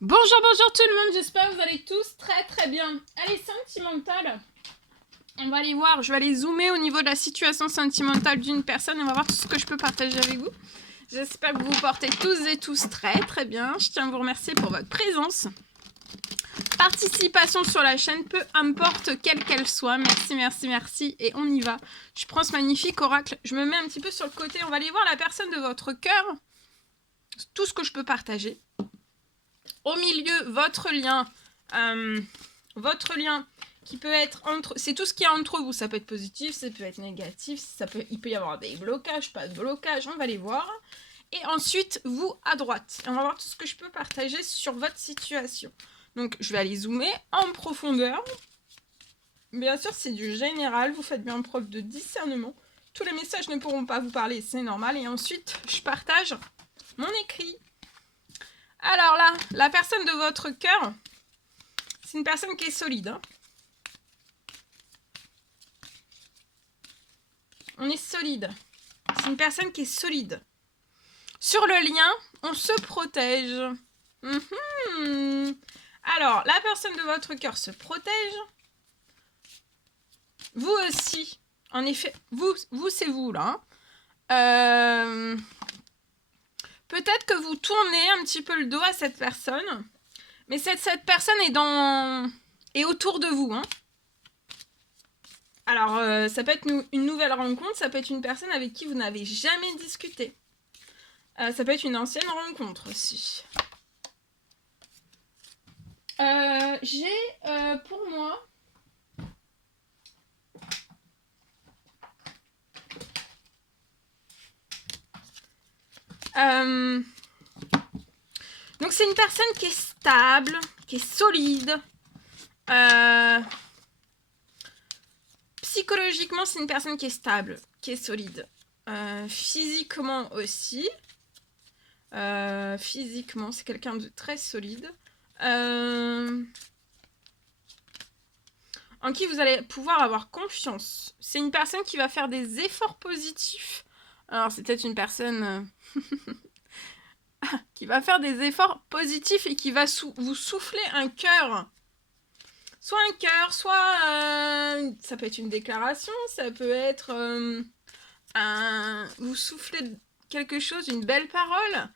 Bonjour, bonjour tout le monde, j'espère que vous allez tous très bien. Allez, sentimental. On va aller voir, je vais aller zoomer au niveau de la situation sentimentale d'une personne et on va voir tout ce que je peux partager avec vous. J'espère que vous vous portez tous et tous très bien. Je tiens à vous remercier pour votre présence. Participation sur la chaîne, peu importe quelle qu'elle soit. Merci. Et on y va. Je prends ce magnifique oracle. Je me mets un petit peu sur le côté. On va aller voir la personne de votre cœur. Tout ce que je peux partager. Au milieu, votre lien qui peut être entre... C'est tout ce qui est entre vous. Ça peut être positif, ça peut être négatif, il peut y avoir des blocages, pas de blocage. On va les voir. Et ensuite, vous à droite. On va voir tout ce que je peux partager sur votre situation. Donc, je vais aller zoomer en profondeur. Bien sûr, c'est du général. Vous faites bien preuve de discernement. Tous les messages ne pourront pas vous parler, c'est normal. Et ensuite, je partage mon écrit. Alors là, la personne de votre cœur, c'est une personne qui est solide. Hein. On est solide. C'est une personne qui est solide. Sur le lien, on se protège. Alors, la personne de votre cœur se protège. Vous aussi. En effet, vous c'est vous là. Peut-être que vous tournez un petit peu le dos à cette personne. Mais cette personne est autour de vous. Hein. Alors, ça peut être une nouvelle rencontre, ça peut être une personne avec qui vous n'avez jamais discuté. Ça peut être une ancienne rencontre aussi. J'ai pour moi... Donc c'est une personne qui est stable, qui est solide. Psychologiquement, c'est une personne qui est stable, qui est solide. Physiquement aussi. Physiquement, c'est quelqu'un de très solide. En qui vous allez pouvoir avoir confiance. C'est une personne qui va faire des efforts positifs. Alors, c'est peut-être une personne qui va faire des efforts positifs et qui va vous souffler un cœur. Soit un cœur, soit ça peut être une déclaration, ça peut être vous soufflez quelque chose, une belle parole.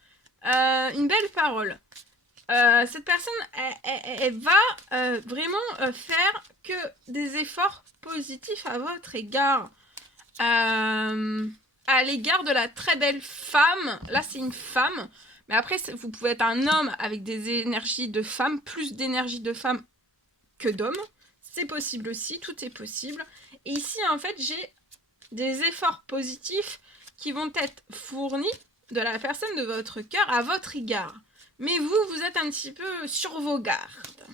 Cette personne, elle va vraiment faire que des efforts positifs à votre égard. À l'égard de la très belle femme. Là, c'est une femme. Mais après, vous pouvez être un homme avec des énergies de femme, plus d'énergie de femme que d'homme. C'est possible aussi, tout est possible. Et ici, en fait, j'ai des efforts positifs qui vont être fournis de la personne de votre cœur à votre égard. Mais vous êtes un petit peu sur vos gardes.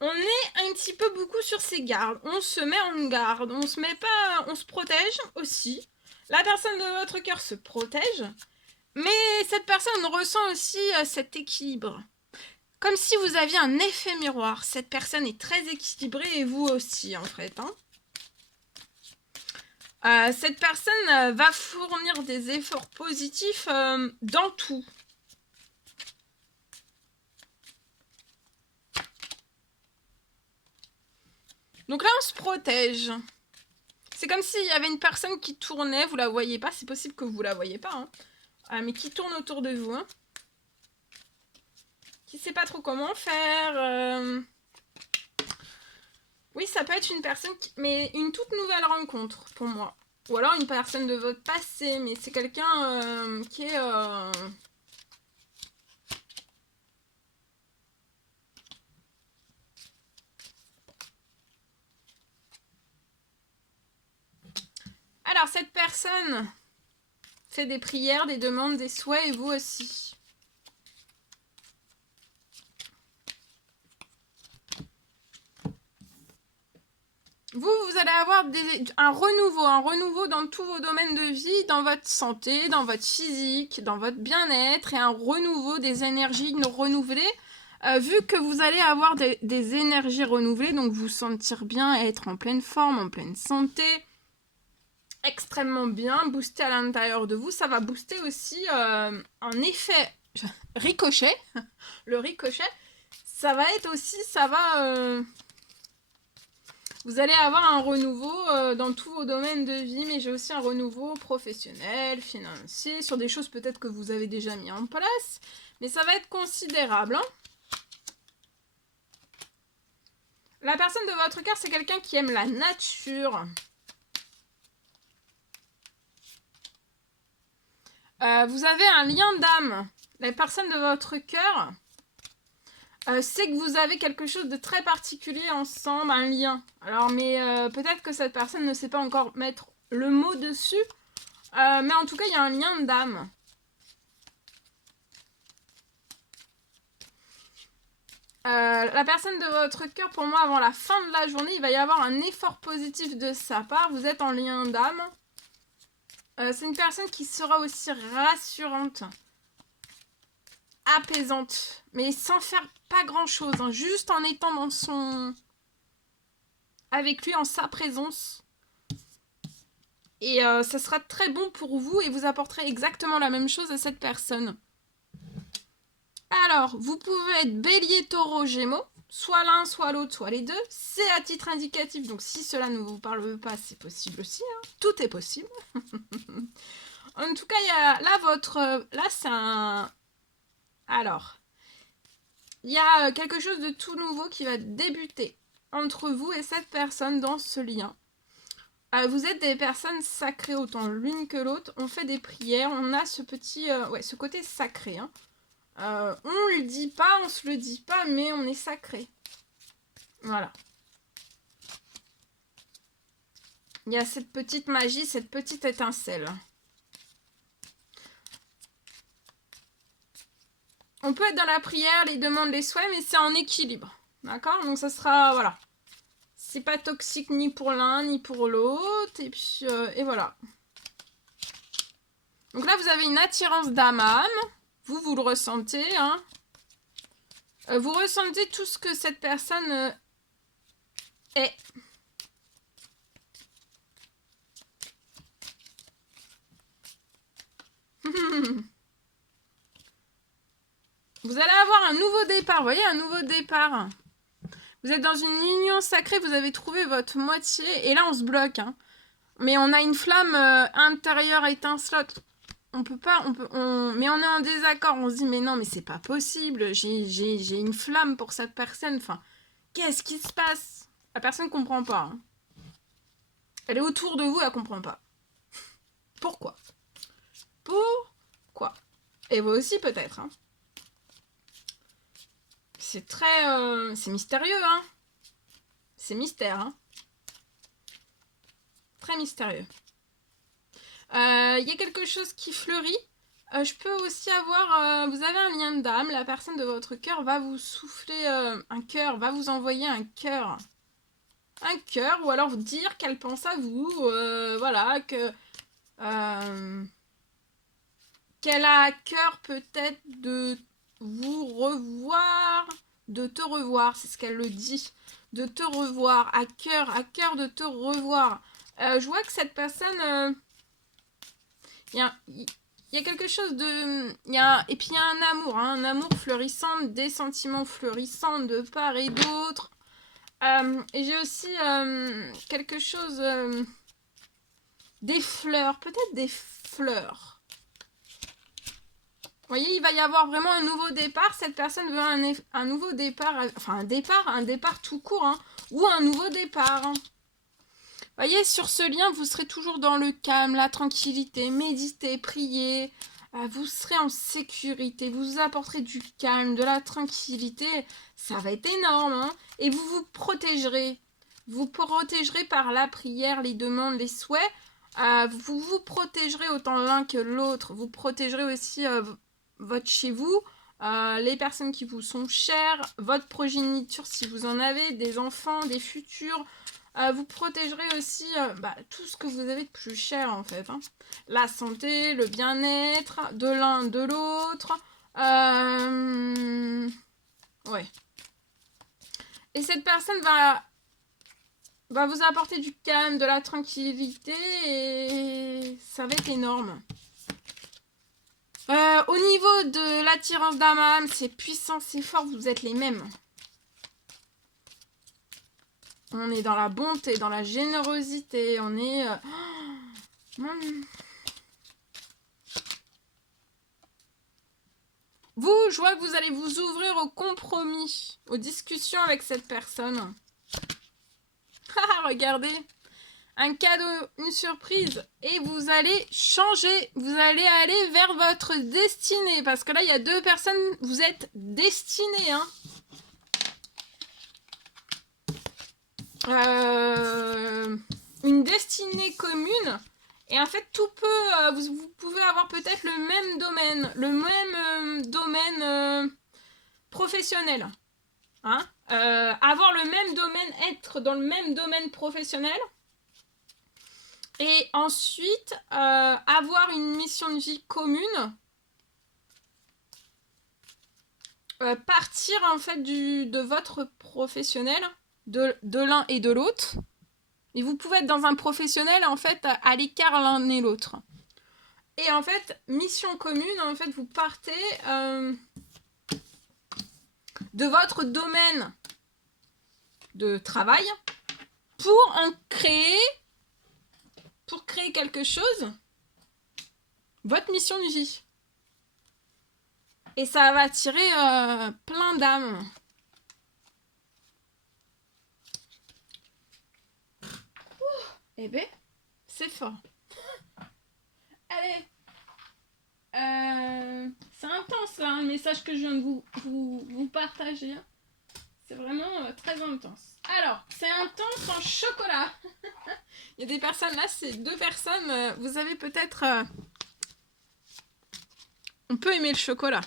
On est un petit peu beaucoup sur ses gardes. On se met en garde. On se protège aussi. La personne de votre cœur se protège. Mais cette personne ressent aussi cet équilibre. Comme si vous aviez un effet miroir. Cette personne est très équilibrée et vous aussi, en fait. Hein. Cette personne va fournir des efforts positifs dans tout. Donc là, on se protège. C'est comme s'il y avait une personne qui tournait, vous la voyez pas, c'est possible que vous la voyez pas, hein. Mais qui tourne autour de vous, hein. Qui sait pas trop comment faire. Oui, ça peut être une personne, mais une toute nouvelle rencontre pour moi. Ou alors une personne de votre passé, mais c'est quelqu'un qui est... Alors, cette personne fait des prières, des demandes, des souhaits, et vous aussi. Vous allez avoir un renouveau dans tous vos domaines de vie, dans votre santé, dans votre physique, dans votre bien-être, et un renouveau des énergies renouvelées. Vu que vous allez avoir des énergies renouvelées, donc vous sentir bien, être en pleine forme, en pleine santé, extrêmement bien, booster à l'intérieur de vous, ça va booster aussi en effet ricochet le ricochet, ça va être aussi, vous allez avoir un renouveau dans tous vos domaines de vie, mais j'ai aussi un renouveau professionnel, financier, sur des choses peut-être que vous avez déjà mis en place, mais ça va être considérable. Hein. La personne de votre cœur, c'est quelqu'un qui aime la nature. Vous avez un lien d'âme. La personne de votre cœur sait que vous avez quelque chose de très particulier ensemble, un lien. Alors, mais peut-être que cette personne ne sait pas encore mettre le mot dessus. Mais en tout cas, il y a un lien d'âme. La personne de votre cœur, pour moi, avant la fin de la journée, il va y avoir un effort positif de sa part. Vous êtes en lien d'âme. C'est une personne qui sera aussi rassurante, apaisante, mais sans faire pas grand chose, hein, juste en étant dans son... avec lui, en sa présence. Et ça sera très bon pour vous et vous apporterez exactement la même chose à cette personne. Alors, vous pouvez être bélier, taureau, gémeaux, soit l'un, soit l'autre, soit les deux. C'est à titre indicatif, donc si cela ne vous parle pas, c'est possible aussi. Hein. Tout est possible. En tout cas, il y a là là c'est un... Alors, il y a quelque chose de tout nouveau qui va débuter entre vous et cette personne dans ce lien. Vous êtes des personnes sacrées autant l'une que l'autre. On fait des prières, on a ce petit... ce côté sacré. Hein. On le dit pas, on se le dit pas, mais on est sacré. Voilà. Il y a cette petite magie, cette petite étincelle. On peut être dans la prière, les demandes, les souhaits, mais c'est en équilibre. D'accord? Donc ça sera, voilà. C'est pas toxique ni pour l'un, ni pour l'autre. Et puis, et voilà. Donc là, vous avez une attirance d'âme à âme. Vous le ressentez. Hein. Vous ressentez tout ce que cette personne est. Vous allez avoir un nouveau départ. Vous voyez, un nouveau départ. Vous êtes dans une union sacrée. Vous avez trouvé votre moitié. Et là, on se bloque. Hein. Mais on a une flamme intérieure étincelante. On peut pas, mais on est en désaccord, on se dit mais non mais c'est pas possible, j'ai une flamme pour cette personne, enfin, qu'est-ce qui se passe? La personne comprend pas. Hein. Elle est autour de vous, elle comprend pas. Pourquoi? Pourquoi? Et vous aussi peut-être. Hein. C'est très... c'est mystérieux, hein. C'est mystère, hein. Très mystérieux. Il y a quelque chose qui fleurit. Je peux aussi avoir... vous avez un lien d'âme. La personne de votre cœur va vous souffler un cœur, va vous envoyer un cœur. Un cœur, ou alors vous dire qu'elle pense à vous. Voilà, que... qu'elle a à cœur peut-être de vous revoir, de te revoir, c'est ce qu'elle le dit. De te revoir, à cœur de te revoir. Je vois que cette personne... Il y a quelque chose de... Et puis il y a un amour, hein, un amour florissant, des sentiments florissants de part et d'autre. Et j'ai aussi quelque chose... des fleurs, peut-être des fleurs. Vous voyez, il va y avoir vraiment un nouveau départ. Cette personne veut un nouveau départ, enfin un départ tout court, hein, ou un nouveau départ. Hein. Vous voyez, sur ce lien, vous serez toujours dans le calme, la tranquillité, méditez, priez. Vous serez en sécurité, vous apporterez du calme, de la tranquillité. Ça va être énorme, hein. Et vous vous protégerez. Vous protégerez par la prière, les demandes, les souhaits. Vous vous protégerez autant l'un que l'autre. Vous protégerez aussi votre chez vous, les personnes qui vous sont chères, votre progéniture si vous en avez, des enfants, des futurs. Vous protégerez aussi tout ce que vous avez de plus cher en fait. Hein. La santé, le bien-être de l'un, de l'autre. Ouais. Et cette personne va vous apporter du calme, de la tranquillité et ça va être énorme. Au niveau de l'attirance d'âme à âme, c'est puissant, c'est fort, vous êtes les mêmes. On est dans la bonté, dans la générosité, on est... Vous, je vois que vous allez vous ouvrir au compromis, aux discussions avec cette personne. Regardez, un cadeau, une surprise, et vous allez changer, vous allez aller vers votre destinée, parce que là, il y a 2 personnes, vous êtes destinées, hein. Une destinée commune, et en fait, tout peut, vous pouvez avoir peut-être le même domaine professionnel, hein. Avoir le même domaine, être dans le même domaine professionnel, et ensuite avoir une mission de vie commune, partir en fait de votre professionnel, de l'un et de l'autre, et vous pouvez être dans un professionnel en fait à l'écart l'un et l'autre. Et en fait, mission commune, en fait, vous partez de votre domaine de travail pour créer quelque chose, votre mission de vie. Et ça va attirer plein d'âmes. Eh ben, c'est fort. Allez. C'est intense là, le message que je viens de vous partager. C'est vraiment très intense. Alors, c'est intense en chocolat. Il y a des personnes là, c'est 2 personnes. Vous avez peut-être... on peut aimer le chocolat.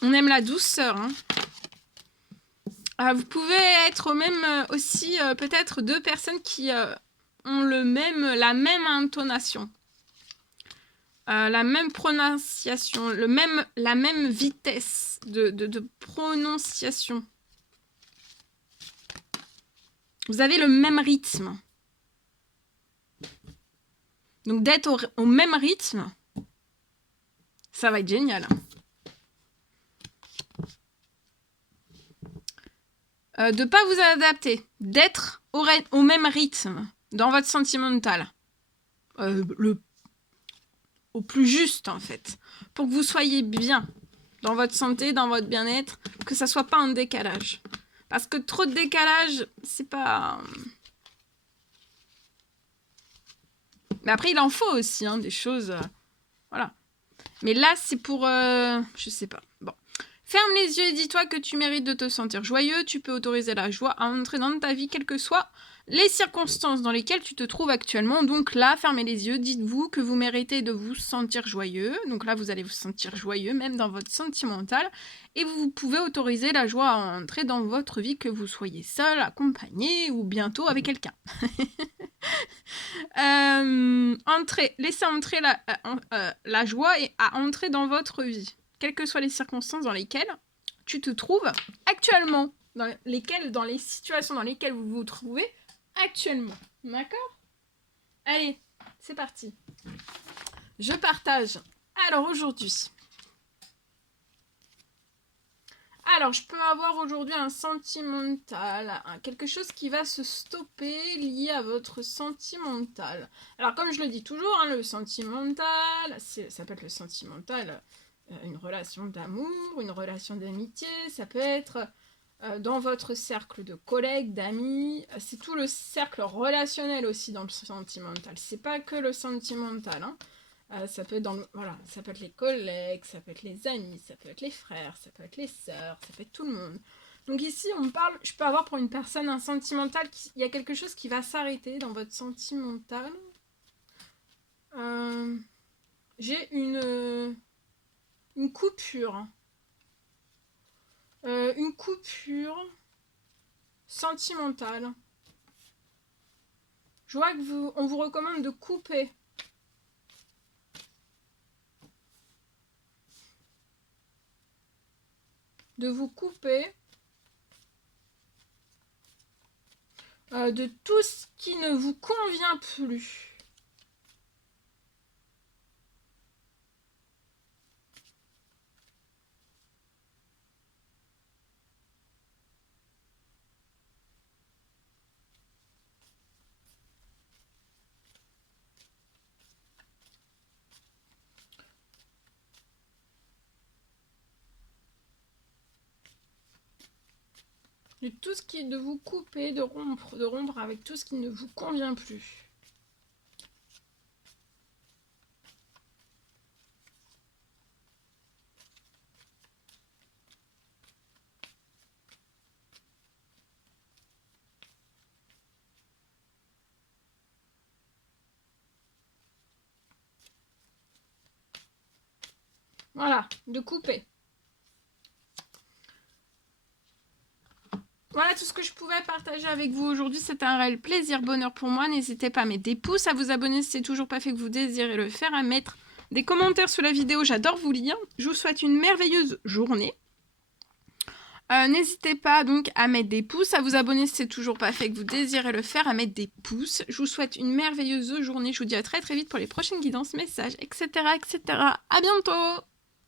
On aime la douceur. Hein. Vous pouvez être même aussi peut-être 2 personnes qui ont la même intonation. La même prononciation, la même vitesse de prononciation. Vous avez le même rythme. Donc d'être au même rythme, ça va être génial. De ne pas vous adapter, d'être au même rythme dans votre sentimental. Au plus juste en fait, pour que vous soyez bien dans votre santé, dans votre bien-être, que ça soit pas un décalage. Parce que trop de décalage, c'est pas... Mais après, il en faut aussi, hein, des choses... voilà. Mais là, c'est pour... je sais pas. Bon. Ferme les yeux et dis-toi que tu mérites de te sentir joyeux. Tu peux autoriser la joie à entrer dans ta vie, quelles que soient les circonstances dans lesquelles tu te trouves actuellement. Donc là, fermez les yeux, dites-vous que vous méritez de vous sentir joyeux. Donc là, vous allez vous sentir joyeux, même dans votre sentimental. Et vous pouvez autoriser la joie à entrer dans votre vie, que vous soyez seul, accompagné ou bientôt avec quelqu'un. Laissez entrer la joie à entrer dans votre vie, quelles que soient les circonstances dans lesquelles tu te trouves actuellement, dans les situations dans lesquelles vous vous trouvez actuellement. D'accord ? Allez, c'est parti. Je partage. Alors aujourd'hui, je peux avoir aujourd'hui un sentimental, quelque chose qui va se stopper lié à votre sentimental. Alors comme je le dis toujours, hein, le sentimental, ça peut être le sentimental, une relation d'amour, une relation d'amitié, ça peut être dans votre cercle de collègues, d'amis, c'est tout le cercle relationnel aussi dans le sentimental. C'est pas que le sentimental, hein. Ça peut être ça peut être les collègues, ça peut être les amis, ça peut être les frères, ça peut être les sœurs, ça peut être tout le monde. Donc ici, je peux avoir pour une personne un sentimental, il y a quelque chose qui va s'arrêter dans votre sentimental. J'ai une coupure. Une coupure sentimentale. Je vois que on vous recommande de couper. De vous couper de tout ce qui ne vous convient plus. De tout ce qui est de vous couper, de rompre avec tout ce qui ne vous convient plus. Voilà, de couper. Voilà tout ce que je pouvais partager avec vous aujourd'hui. C'était un réel plaisir, bonheur pour moi. N'hésitez pas à mettre des pouces, à vous abonner si c'est toujours pas fait que vous désirez le faire, à mettre des commentaires sous la vidéo. J'adore vous lire. Je vous souhaite une merveilleuse journée. N'hésitez pas donc à mettre des pouces, à vous abonner si c'est toujours pas fait que vous désirez le faire, à mettre des pouces. Je vous souhaite une merveilleuse journée. Je vous dis à très très vite pour les prochaines guidances, messages, etc. etc. À bientôt!